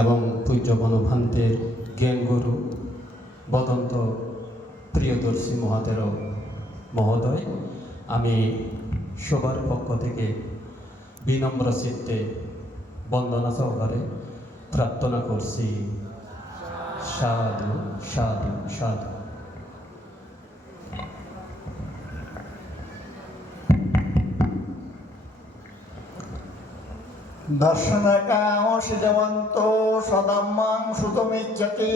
এবং পূজ্য বনভান্তের জ্ঞানগুরু বদন্ত প্রিয়দর্শী মহাতের মহোদয়, আমি সবার পক্ষ থেকে বিনম্র চিত্তে বন্দনা সহকারে প্রার্থনা করছি। সাধু সাধু সাধু। দর্শনকামশিজবন্ত সদম্মাং সুতমিচ্ছতি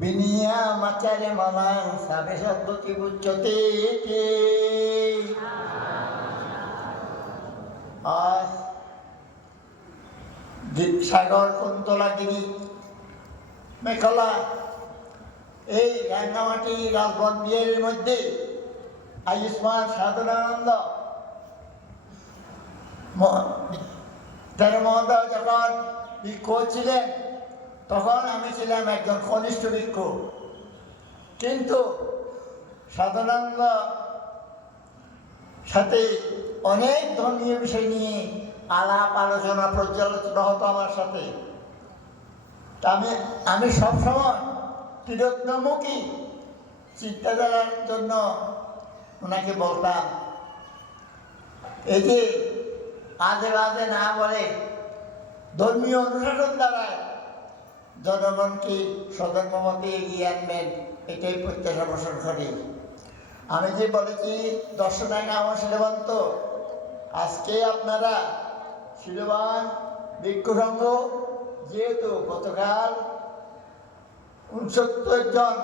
বিনিয়ামাচারে মালাং সাবে শব্দতি বুচ্যতে। আজ সাগর কুন্তলাগিরি মেখলা এই রাঙ্গামাটি রাজবন বিহারের মধ্যে আয়ুষ্মান সাধনানন্দ তেরো মহোদয় যখন ভিক্ষু ছিলেন তখন আমি ছিলাম একজন কনিষ্ঠ ভিক্ষু, কিন্তু সাধনানন্দ সাথে অনেক ধর্মীয় বিষয় নিয়ে আলাপ আলোচনা পর্যালোচনা হতো আমার সাথে। তা আমি সবসময় তিরোত্তমুখী চিন্তাধারার জন্য ওনাকে বলতাম, এই যে আজে বাজে না বলে ধর্মীয় অনুশাসন দ্বারায় জনগণকে সধর্মমতে এগিয়ে আনবেন, এটাই প্রত্যাশা পোষণ করে। আমি যে বলেছি দর্শনাকাম শিলবন্ত, আজকে আপনারা শিলবান ভিক্ষু সংঘ যেহেতু গতকাল 69 জন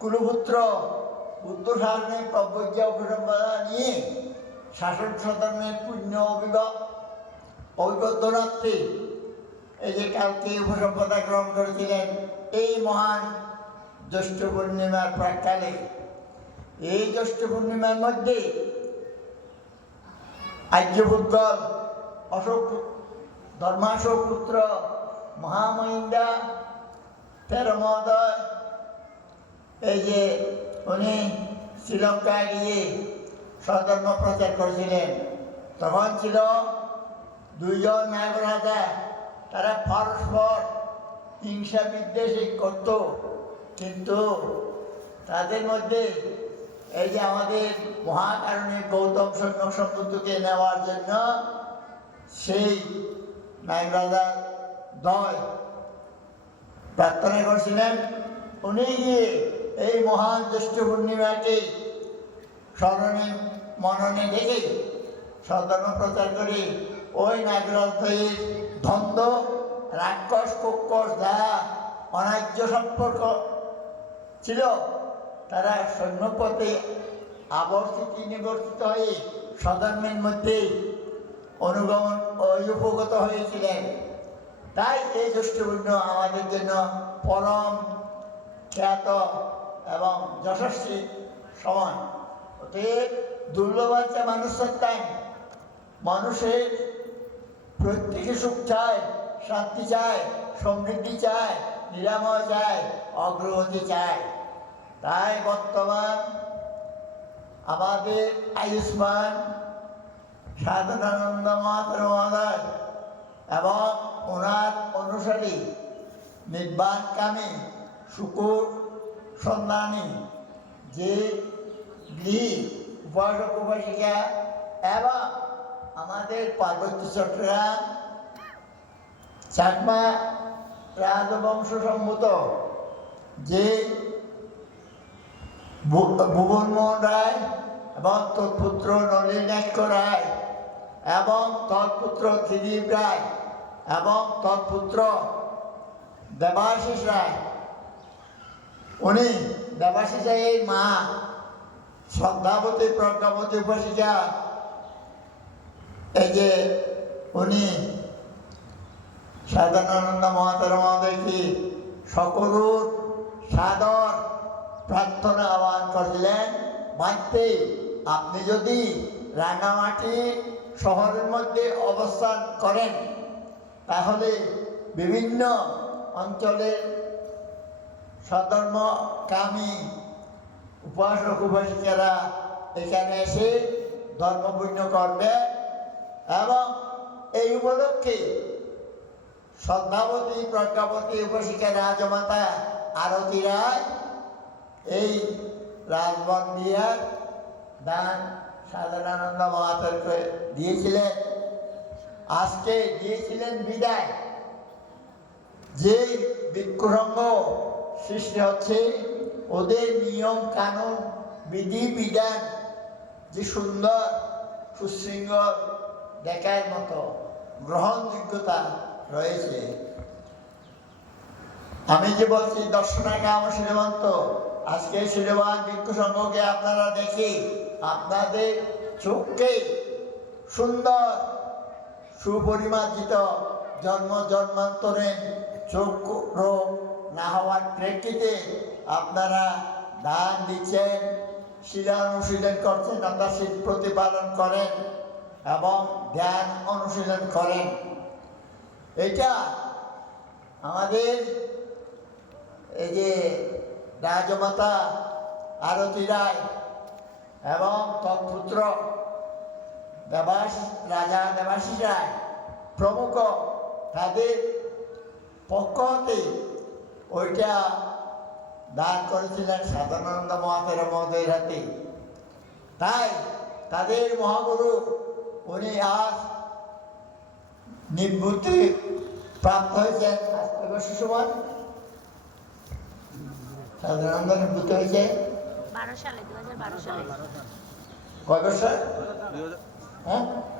কুলপুত্র বুদ্ধ শাসনের প্রবজ্ঞা উপসম্পাদনা নিয়ে শাসন সদনের পুণ্য অভিবর্ধনার্থে এই যে কালকে উপসম্পাদা গ্রহণ করেছিলেন এই মহান জ্যৈষ্ঠ পূর্ণিমার প্রাককালে। এই জ্যৈষ্ঠ পূর্ণিমার মধ্যে আর্যভূতগল ধর্মাশোক পুত্র মহামহিন্দা তেরো মহোদয়, এই যে উনি শ্রীলঙ্কায় গিয়ে স্বধর্ম প্রচার করেছিলেন, তখন ছিল 2 জন নায়ক রাজা, তারা পরস্পর হিংসা বিদ্বেষ করত, কিন্তু তাদের মধ্যে এই যে আমাদের মহাকারণে গৌতম সৈন্য সম্বন্ধকে নেওয়ার জন্য সেই নায়ক রাজা দয় প্রার্থনা করেছিলেন। উনি গিয়ে এই মহান জ্যৈষ্ঠ পূর্ণিমাকে স্মরণে মননে রেখে সধর্ম প্রচার করে ওই নাগরাজদ্বয়ের দ্বন্দ্ব রাক্ষস কুক্ষস যারা অন্যায্য সম্পর্ক ছিল তারা সৈন্যপথে আবর্তিত নিবর্তিত হয়ে সধর্মের মধ্যে অনুগমন উপগত হয়েছিলেন। তাই এই জ্যৈষ্ঠ পূর্ণিমা আমাদের জন্য পরম খ্যাত এবং যশস্বী সময়। অতএব দুর্লভাচ্ছা মানুষ সত্যান, মানুষের প্রত্যেকে সুখ চায়, শান্তি চায়, সমৃদ্ধি চায়, নিরাময় চায়, অগ্রগতি চায়। তাই বর্তমান আমাদের আয়ুষ্মান সাধনানন্দ মহাশয় এবং ওনার অনুসারী নির্বাণকামী শুকুর সন্ধানী যে গৃহী উপাসক উপাসিকা এবং আমাদের পার্বত্য চট্টগ্রাম চাকমা রাজবংশ সম্মত যে ভুবনমোহন রায় এবং তৎপুত্র নলিনাক্ষ রায় এবং তৎপুত্র ত্রিদীপ রায় এবং তৎপুত্র দেবাশিস রায়, উনি দেবাশিস রায়ের মা শ্রদ্ধাবতী প্রজ্ঞাবতী উপাসিকা, এই যে উনি সাধনানন্দ মহাদেবকে সকরুর সাদর প্রার্থনা আহ্বান করলেন, মানতে আপনি যদি রাঙ্গামাটি শহরের মধ্যে অবস্থান করেন তাহলে বিভিন্ন অঞ্চলের সধর্মকামী উপাসক উপাসিকারা এখানে এসে ধর্মপুণ্য করবে এবং এই উপলক্ষে শ্রদ্ধাবতী প্রজ্ঞাবতী উপাসিকা রাজমাতা আরতি রায় এই রাজবন্দিয়ার দান সাধারণানন্দ মহাতরকে দিয়েছিলেন। আজকে দিয়েছিলেন বিদায়। যে ভিক্ষুসংঘ সৃষ্টি হচ্ছে, ওদের নিয়ম কানুন বিধি বিধান যে সুন্দর সুশৃঙ্খল দেখার মতো গ্রহণযোগ্যতা রয়েছে। আমি যে বলছি দর্শনাকাম শ্রীমন্ত, আজকে শ্রীমান ভিক্ষুসংঘকে আপনারা দেখে আপনাদের চোখকে সুন্দর সুপরিমার্জিত জন্ম জন্মান্তরে চোখ রোগ না হওয়ার প্রেক্ষিতে আপনারা দান দিচ্ছেন, শিলা অনুশীলন করছেন, অর্থাৎ শীত প্রতিপালন করেন এবং ধ্যান অনুশীলন করেন। এটা আমাদের এই যে রাজমাতা আরতি রায় এবং তৎপুত্র রাজা দেবাশিস রায় প্রমুখ তাদের পক্ষ হতে ওইটা দান করেছিলেন সাধারণানন্দ মহাতের মহোদয়ের হাতে। তাই তাদের মহাগুরু উনি আজ নিবৃত্তি প্রাপ্ত হয়েছেন। আজ কয় বছর সময় সাধারণানন্দ নিবৃত্তি হয়েছে? 2012 সালে। কয় বছর?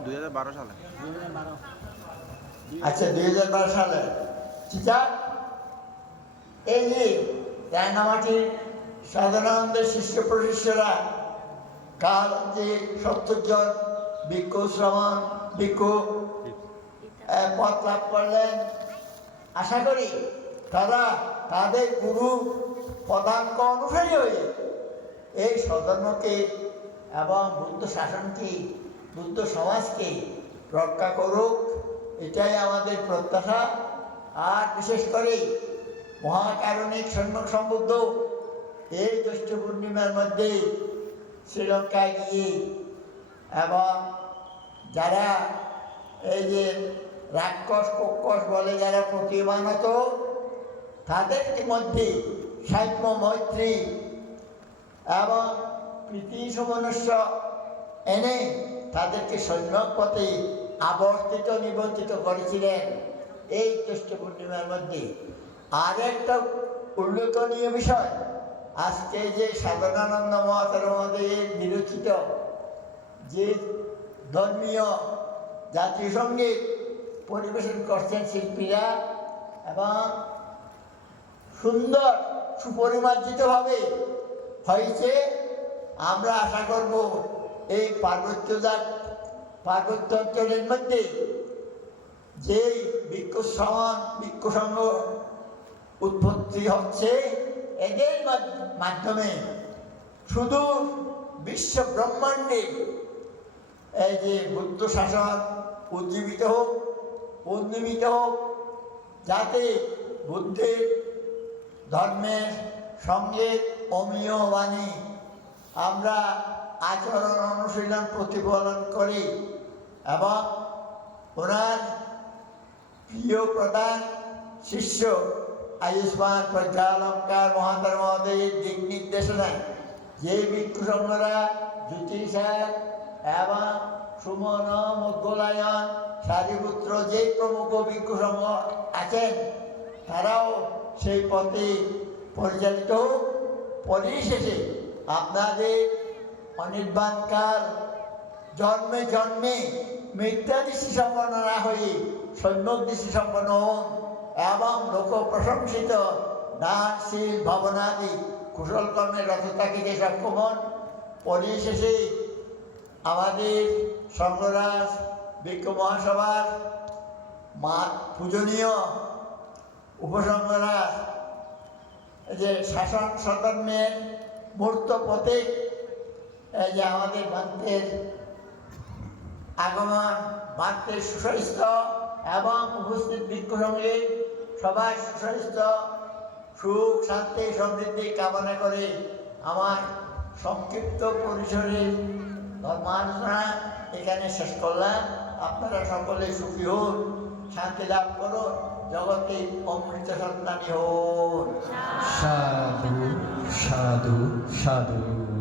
2012 সালে। আচ্ছা, 2012 সালে। ঠিক আছে, এই যে রায়নামাটির সাধারণানন্দের শিষ্য প্রশিষ্যরা কাল যে 70 জন ভিক্ষু শ্রমণ ভিক্ষু পথ লাভ করলেন, আশা করি তারা তাদের গুরু পদাঙ্ক অনুসারী হয়ে এই স্বধর্মকে এবং বুদ্ধ শাসনকে বুদ্ধ সমাজকে রক্ষা করুক, এটাই আমাদের প্রত্যাশা। আর বিশেষ করে মহাকারণিক সম্যক সম্বুদ্ধ এই জ্যৈষ্ঠ পূর্ণিমার মধ্যে শ্রীলঙ্কায় গিয়ে এবং যারা এই যে রাক্ষস কক্ষস বলে যারা প্রতিমানত, তাদের মধ্যে সাম্য মৈত্রী এবং প্রীতি সমনস্য এনে তাদেরকে সম্যক পথে আবর্তিত নিবর্তিত করেছিলেন এই জ্যৈষ্ঠ পূর্ণিমার মধ্যে। আর একটা উল্লেখনীয় বিষয়, আজকে যে সাধারণানন্দ মহাতের মধ্যে বিরচিত যে ধর্মীয় জাতীয় সঙ্গীত পরিবেশন করছেন শিল্পীরা এবং সুন্দর সুপরিমার্জিতভাবে হয়েছে। আমরা আশা করব এই পার্বত্য অঞ্চলের মধ্যে যেই ভিক্ষুসংঘ উৎপত্তি হচ্ছে, এদের মাধ্যমে শুধু বিশ্ব ব্রহ্মাণ্ডে এই যে বুদ্ধ শাসন উজ্জীবিত হোক, উন্নীত হোক, যাতে বুদ্ধের ধর্মের সঙ্গে অমীয় বাণী আমরা আচরণ অনুশীলন প্রতিফলন করি এবং ওনার প্রিয় প্রধান শিষ্য আয়ুষ্মান প্রজ্ঞালঙ্কার মহাতার মহোদয়ের দিক নির্দেশনায় যে ভিক্ষুসংঘরা জ্যোতিষার এবং সুমন মোগলায়ন সারিপুত্র যে প্রমুখ ভিক্ষুসংঘ আছেন, তারাও সেই পথে পরিচালিত হোক। পরিশেষে আপনাদের অনির্বাণকাল জন্মে জন্মে মিথ্যা দৃষ্টি সম্পন্ন না হয়ে সম্যক দৃষ্টি সম্পন্ন হন এবং লোক প্রশংসিত দানশীল ভাবনাদি কুশল কর্মের রত থাকিতে সক্ষম হন। পরিশেষে আমাদের সংঘরাজ ভিক্ষু মহাসভার পূজনীয় উপসংঘরাজ যে শাসন সধর্মের মূর্ত প্রতীক, এই যে আমাদের ভান্তের আগমন, ভান্তের সুস্বাস্থ্য এবং উপস্থিত ভিক্ষুসংঘে সবাই সুস্বাস্থ্য সুখ শান্তি সমৃদ্ধি কামনা করে আমার সংক্ষিপ্ত পরিসরে ধর্মালোচনা এখানে শেষ করলাম। আপনারা সকলে সুখী হন, শান্তি লাভ করুন, জগতে অমৃত সন্তানী হন। সাধু সাধু সাধু।